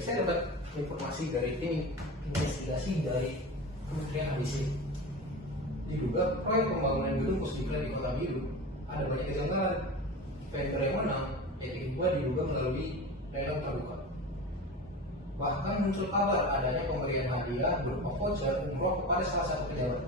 Tadi saya dapat informasi dari tim investigasi dari Kementerian ABC. Diduga proyek pembangunan gedung Pusdiklat di Kota Biru ada banyak kejanggalan. Vendor yang menang, PT UBA diduga melalui lelang terbuka. Bahkan muncul kabar adanya pemberian hadiah berupa voucher umroh kepada salah satu pejabat.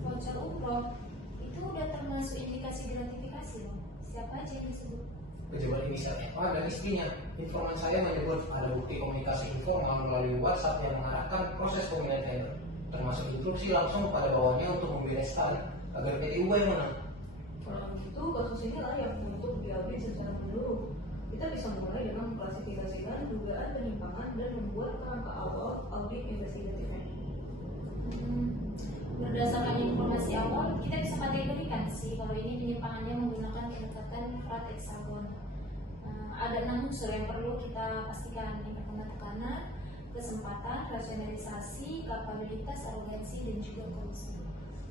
Voucher umroh itu udah termasuk indikasi gratifikasi loh. Siapa aja yang disebut? Pejabat inisial FA dan istrinya. Informan saya menyebut ada bukti komunikasi informal melalui WhatsApp yang mengarahkan proses pemilihan vendor, termasuk instruksi langsung pada bawahnya untuk membereskan agar PT UBA yang menang. Kalau begitu, kasus inilah yang untuk diaudit secara menyeluruh. Kita bisa mulai dengan mengklasifikasikan dugaan penyimpangan dan membuat kerangka awal audit investigatifnya. Berdasarkan informasi awal, kita bisa kategorikan sih kalau ini penyimpangannya menggunakan pendekatan Frat Hexagon. Ada 6 unsur yang perlu kita pastikan. Yang pertama tekanan, kesempatan, rasionalisasi, kapabilitas, arogansi, dan juga kolusi.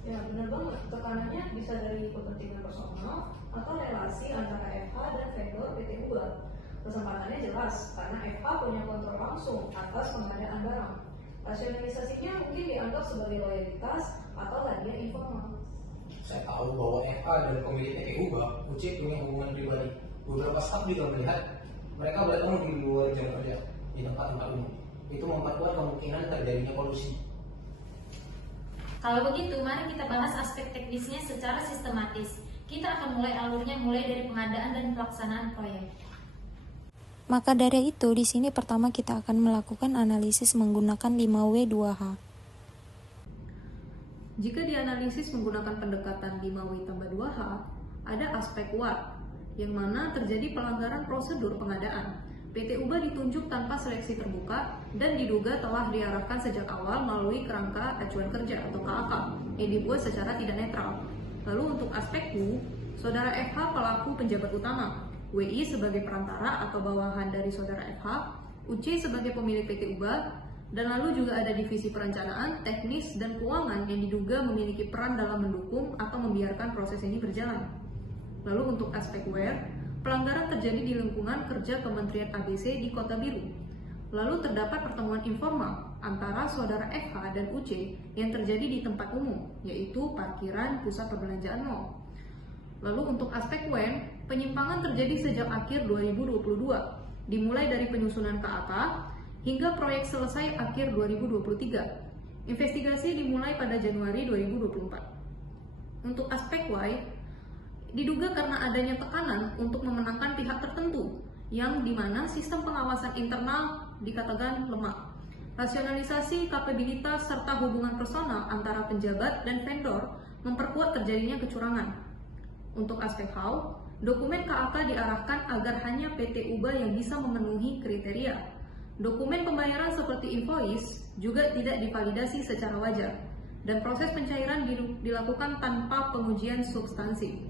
Ya, benar banget. Tekanannya bisa dari kepentingan personal atau relasi antara FH dan vendor PT UBA. Kesempatannya jelas karena FH punya kontrol langsung atas pengadaan barang. Rasionalisasinya mungkin dianggap sebagai loyalitas atau hadiah informal. Saya tahu bahwa FA dan pemilik PT UBA, UC punya hubungan pribadi. Beberapa staf juga melihat mereka bertemu di luar jam kerja di tempat-tempat umum. Itu memperkuat kemungkinan terjadinya kolusi. Kalau begitu, mari kita bahas aspek teknisnya secara sistematis. Kita akan mulai alurnya mulai dari pengadaan dan pelaksanaan proyek. Maka dari itu, di sini pertama kita akan melakukan analisis menggunakan 5W2H. Jika dianalisis menggunakan pendekatan 5W+2H, ada aspek what, yang mana terjadi pelanggaran prosedur pengadaan. PT UBA ditunjuk tanpa seleksi terbuka dan diduga telah diarahkan sejak awal melalui kerangka acuan kerja atau KAK yang dibuat secara tidak netral. Lalu untuk aspek U, saudara FH pelaku penjabat utama, WI sebagai perantara atau bawahan dari saudara FH, UC sebagai pemilik PT UBA, dan lalu juga ada divisi perencanaan, teknis, dan keuangan yang diduga memiliki peran dalam mendukung atau membiarkan proses ini berjalan. Lalu untuk aspek where, pelanggaran terjadi di lingkungan kerja Kementerian ABC di Kota Biru. Lalu terdapat pertemuan informal antara saudara FH dan UC yang terjadi di tempat umum, yaitu parkiran pusat perbelanjaan mall. Lalu untuk aspek when, penyimpangan terjadi sejak akhir 2022, dimulai dari penyusunan KAK hingga proyek selesai akhir 2023. Investigasi dimulai pada Januari 2024. Untuk aspek Y, diduga karena adanya tekanan untuk memenangkan pihak tertentu, yang dimana sistem pengawasan internal dikatakan lemah. Rasionalisasi, kapabilitas, serta hubungan personal antara penjabat dan vendor memperkuat terjadinya kecurangan. Untuk aspek how, dokumen KAK diarahkan agar hanya PT UBA yang bisa memenuhi kriteria. Dokumen pembayaran seperti invoice juga tidak divalidasi secara wajar, dan proses pencairan dilakukan tanpa pengujian substansi.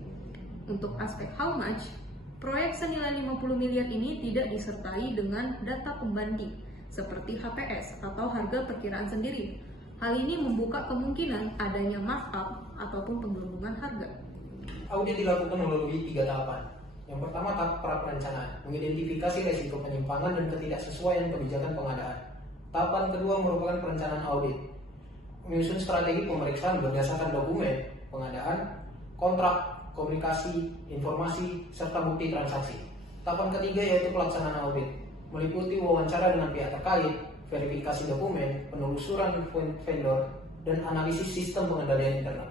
Untuk aspek how much, proyek senilai 50 miliar ini tidak disertai dengan data pembanding seperti HPS atau harga perkiraan sendiri. Hal ini membuka kemungkinan adanya markup ataupun penggelembungan harga. Audit dilakukan melalui 3 tahapan. Yang pertama, tahap pra-perencanaan, mengidentifikasi risiko penyimpangan dan ketidaksesuaian kebijakan pengadaan. Tahapan kedua merupakan perencanaan audit, menyusun strategi pemeriksaan berdasarkan dokumen pengadaan, kontrak, komunikasi, informasi, serta bukti transaksi. Tahapan ketiga yaitu pelaksanaan audit, meliputi wawancara dengan pihak terkait, verifikasi dokumen, penelusuran vendor, dan analisis sistem pengendalian internal.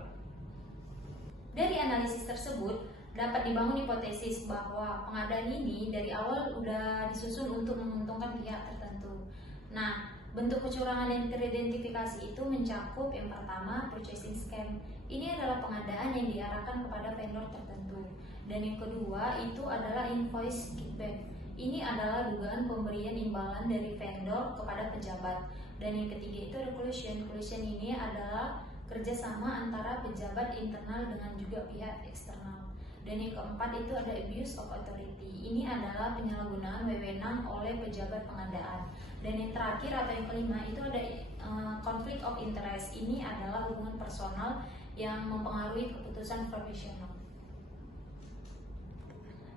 Dari analisis tersebut, dapat dibangun hipotesis bahwa pengadaan ini dari awal sudah disusun untuk menguntungkan pihak tertentu. Nah, bentuk kecurangan yang teridentifikasi itu mencakup yang pertama, purchasing scam. Ini adalah pengadaan yang diarahkan kepada vendor tertentu. Dan yang kedua, itu adalah invoice kickback. Ini adalah dugaan pemberian imbalan dari vendor kepada pejabat. Dan yang ketiga itu ada collusion. Collusion ini adalah kerjasama antara pejabat internal dengan juga pihak eksternal. Dan yang keempat itu ada abuse of authority. Ini adalah penyalahgunaan wewenang oleh pejabat pengadaan. Dan yang terakhir atau yang kelima itu ada conflict of interest. Ini adalah hubungan personal yang mempengaruhi keputusan profesional.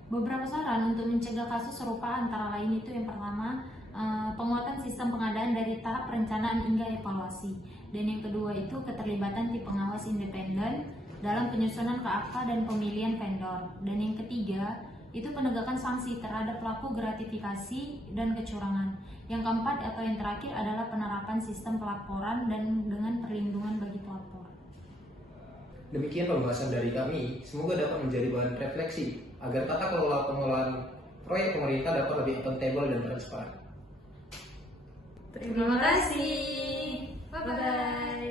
Beberapa saran untuk mencegah kasus serupa antara lain itu yang pertama, penguatan sistem pengadaan dari tahap perencanaan hingga evaluasi. Dan yang kedua itu keterlibatan tim pengawas independen dalam penyusunan KAK dan pemilihan vendor. Dan yang ketiga itu penegakan sanksi terhadap pelaku gratifikasi dan kecurangan. Yang keempat atau yang terakhir adalah penerapan sistem pelaporan dan dengan perlindungan bagi pelapor. Demikian pembahasan dari kami, semoga dapat menjadi bahan refleksi agar tata kelola pengelolaan proyek pemerintah dapat lebih akuntabel dan transparan. Terima kasih. Bye-bye.